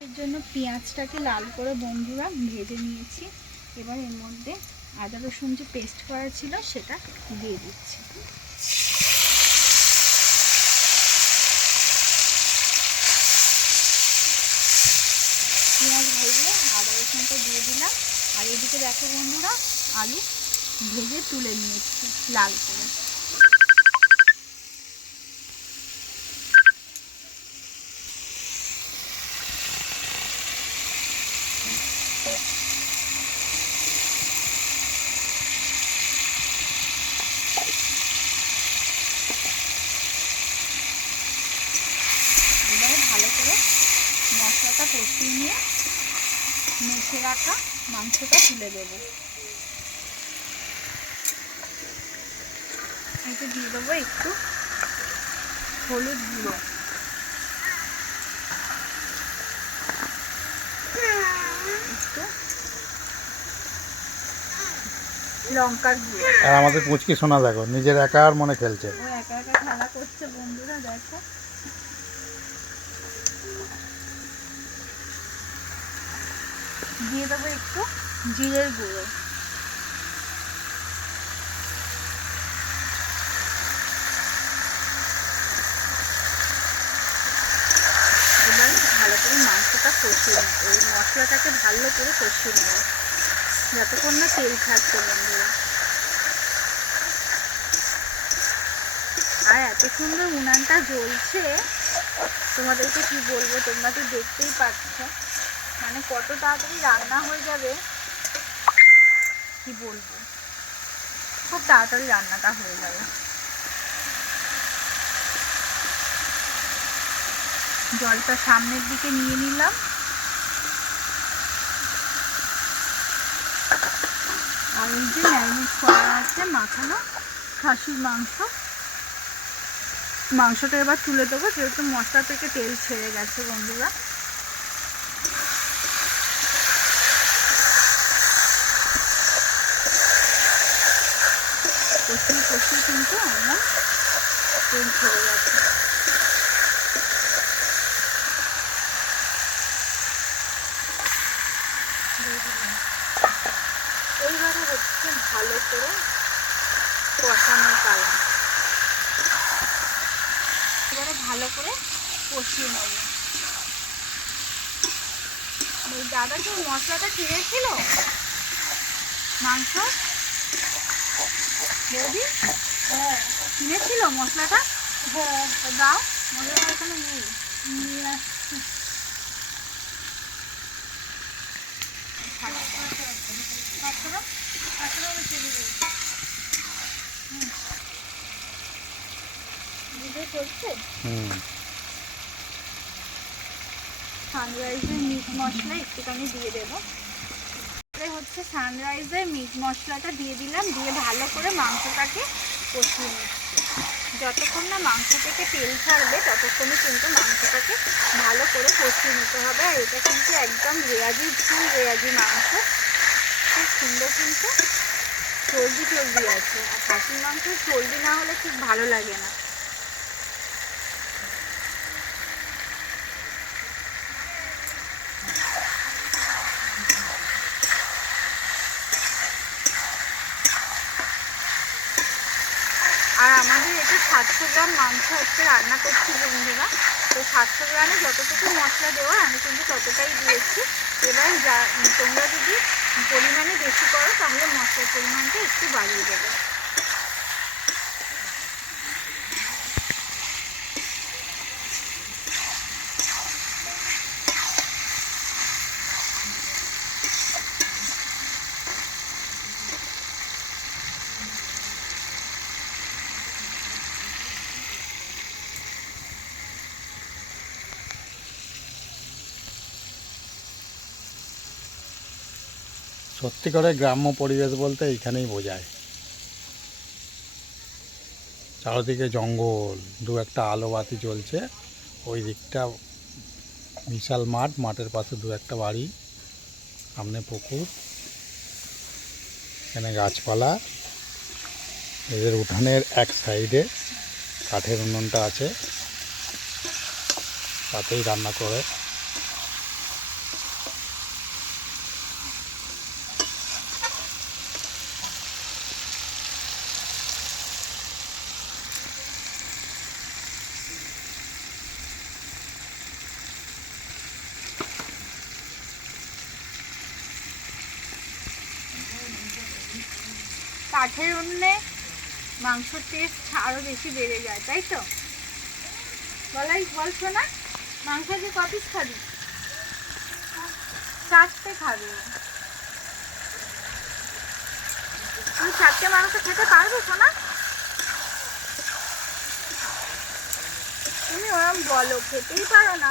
এর জন্য পেঁয়াজটাকে লাল করে বন্ধুরা ভেজে নিয়েছি। এবার এর মধ্যে আদা রসুন যে পেস্ট করা ছিল সেটা দিয়ে দিচ্ছি। পেঁয়াজ ভেজে আদা রসুনটা দিয়ে দিলাম। আর এদিকে দেখো বন্ধুরা, আলু ভেজে তুলে নিয়েছি লাল করে। এবারে ভালো করে মশলাটা কষিয়ে নিয়ে মেখে রাখা মাংসটা তুলে দেবো। এতে দিয়ে দেবো একটু হলুদ গুঁড়ো, একটু লঙ্কার গুঁড়ো। আর আমাদের পুচকি শোনা দেখো নিজের একার মনে খেলছে। ও একা একা খেলা করছে বন্ধুরা, দেখো। দিয়ে দেবো একটু জিরের গুঁড়ো, এবার ভালো করে মাংসটা কষিয়ে নেব। এই মশলাটাকে ভালো করে কষিয়ে নেব যতক্ষণ না তেল ছাড়ছে বন্ধুরা। আর এত সুন্দর উনানটা জ্বলছে, তোমাদেরকে কি বলবো, তোমরা তো দেখতেই পাচ্ছ। মানে কত তাড়াতাড়ি রান্না হয়ে যাবে কি বলবো, খুব তাড়াতাড়ি রান্নাটা হয়ে যাবে। জলটা সামনের দিকে নিয়ে নিলাম। আর এই যে ম্যারিনেট করা আছে মাখানো খাসির মাংসটা এবার তুলে দেবো, যেহেতু মশলা থেকে তেল ছেড়ে গেছে বন্ধুরা। কষিয়ে কষিয়ে কিন্তু একদম তেল ছেড়ে গেছে। এইবারে হচ্ছে ভালো করে কষানোর পালা। এবারে ভালো করে কষিয়ে নেব। ওই দাদা কি মশলাটা কিনেছিল মাংস বৌদি? হ্যাঁ কিনেছিল মশলাটা। হ্যাঁ দাও, মশলাটা এখানে নেই, নিয়ে আসছি। সানরাইজের মিট মশলা একটুখানি দিয়ে দেবো। হচ্ছে সানরাইজের মিট মশলাটা দিয়ে দিলাম, দিয়ে ভালো করে মাংসটাকে কষিয়ে নিচ্ছি। যতক্ষণ না মাংস থেকে তেল ছাড়বে ততক্ষণই কিন্তু মাংসটাকে ভালো করে কষিয়ে নিতে হবে। আর এটা কিন্তু একদম রেয়াজি, ফুল রেয়াজি মাংস, খুব সুন্দর কিন্তু চর্বি চর্বি আছে। আর খাসির মাংস চর্বি না হলে ঠিক ভালো লাগে না। আর আমাদের এটা 700 গ্রাম মাংস হচ্ছে রান্না করছি বন্ধুরা। তো 700 গ্রামে যতটুকু মশলা দেওয়ার আমি কিন্তু ততটাই দিয়েছি। এবার তোমরা যদি পরিমাণে বেশি করো তাহলে মশলার পরিমাণটা একটু বাড়িয়ে দেবে। সত্যি করে গ্রাম্য পরিবেশ বলতে এইখানেই বোঝায়। চারিদিকে জঙ্গল, দু একটা আলো বাতি জ্বলছে, ওই দিকটা বিশাল মাঠ, মাঠের পাশে দু একটা বাড়ি, সামনে পুকুর, এখানে গাছপালা। এদের উঠানের এক সাইডে কাঠের উনুনটা আছে, তাতেই রান্না করে। কাঠের উনুনে মাংসর টেস্ট আরও বেশি বেড়ে যায়, তাই তো? বলছো না? মাংস দিয়ে ক পিস খাবি? 4টে খাবে। তুমি 4টে মাংস খেতে পারবে সোনা? তুমি ওরম বলো, খেতেই পারো না।